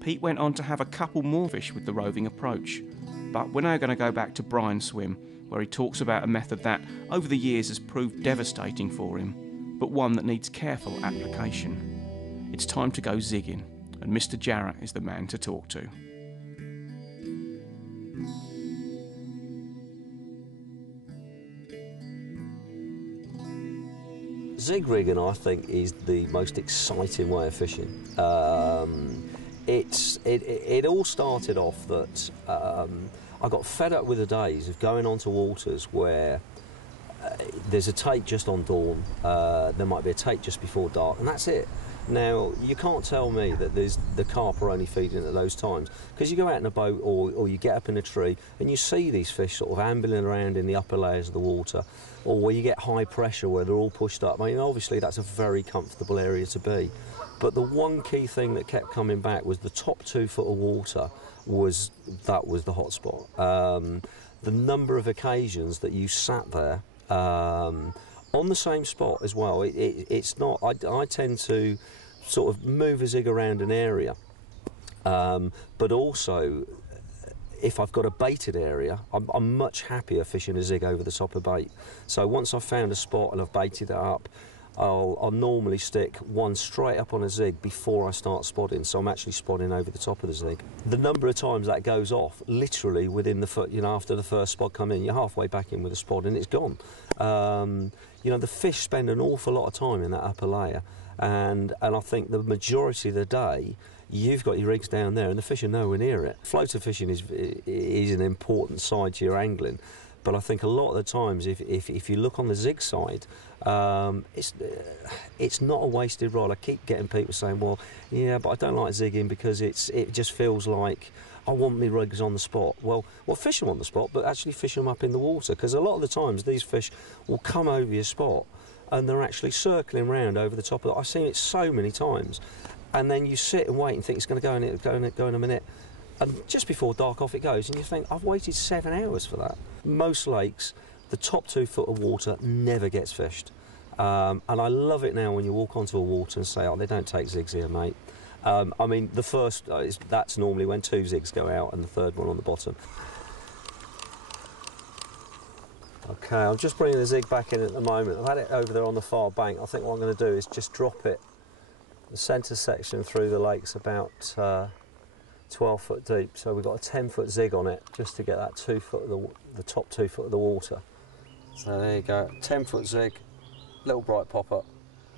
Pete went on to have a couple more fish with the roving approach, but we're now going to go back to Brian's swim, where he talks about a method that over the years has proved devastating for him, but one that needs careful application. It's time to go zigging, and Mr. Jarrett is the man to talk to. Zig rigging, I think, is the most exciting way of fishing. It all started off that I got fed up with the days of going onto waters where there's a take just on dawn, there might be a take just before dark, and that's it. Now, you can't tell me that the carp are only feeding at those times, because you go out in a boat or you get up in a tree and you see these fish sort of ambling around in the upper layers of the water, or where you get high pressure where they're all pushed up. I mean, obviously that's a very comfortable area to be. But the one key thing that kept coming back was the top 2 foot of water was the hot spot. The number of occasions that you sat there on the same spot as well. It's not. I tend to sort of move a zig around an area, but also if I've got a baited area, I'm much happier fishing a zig over the top of bait. So once I've found a spot and I've baited it up, I'll normally stick one straight up on a zig before I start spodding, so I'm actually spodding over the top of the zig. The number of times that goes off, literally within the foot, you know, after the first spod come in, you're halfway back in with a spod and it's gone. You know, the fish spend an awful lot of time in that upper layer, and I think the majority of the day you've got your rigs down there and the fish are nowhere near it. Floater fishing is an important side to your angling. But I think a lot of the times, if you look on the zig side, it's not a wasted rod. I keep getting people saying, well, yeah, but I don't like zigging because it just feels like I want my rigs on the spot. Well, fish them on the spot, but actually fish them up in the water, because a lot of the times these fish will come over your spot and they're actually circling round over the top of it. I've seen it so many times. And then you sit and wait and think it's going to go in a minute. And just before dark, off it goes, and you think, I've waited 7 hours for that. Most lakes, the top 2 foot of water never gets fished. And I love it now when you walk onto a water and say, oh, they don't take zigs here, mate. I mean, the first, that's normally when 2 zigs go out and the third one on the bottom. Okay, I'm just bringing the zig back in at the moment. I've had it over there on the far bank. I think what I'm going to do is just drop it, the centre section through the lake's about 12 foot deep, so we've got a 10 foot zig on it just to get that 2 foot of the top 2 foot of the water. So there you go, 10 foot zig, little bright popper.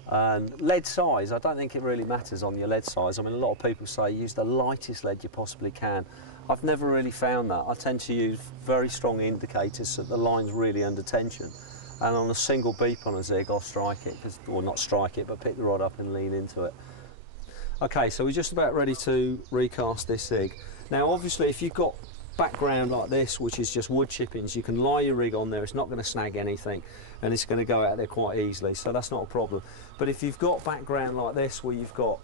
And lead size, I don't think it really matters on your lead size. I mean, a lot of people say use the lightest lead you possibly can. I've never really found that. I tend to use very strong indicators so that the line's really under tension. And on a single beep on a zig, I'll strike it, or not strike it, but pick the rod up and lean into it. Okay, so we're just about ready to recast this zig. Now, obviously, if you've got background like this, which is just wood chippings, you can lie your rig on there, it's not going to snag anything, and it's going to go out there quite easily, so that's not a problem. But if you've got background like this, where you've got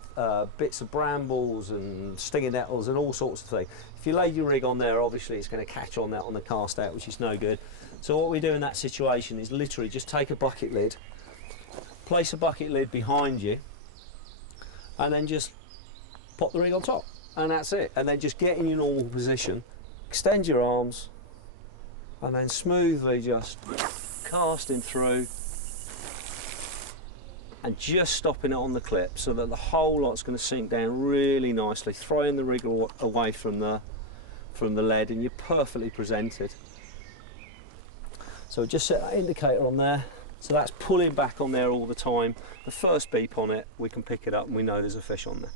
bits of brambles and stinging nettles and all sorts of things, if you lay your rig on there, obviously it's going to catch on that on the cast out, which is no good. So what we do in that situation is literally just take a bucket lid, place a bucket lid behind you, and then just pop the rig on top, and that's it. And then just get in your normal position, extend your arms, and then smoothly just casting through and just stopping it on the clip so that the whole lot's going to sink down really nicely, throwing the rig away from the lead, and you're perfectly presented. So just set that indicator on there, so that's pulling back on there all the time. The first beep on it, we can pick it up and we know there's a fish on there.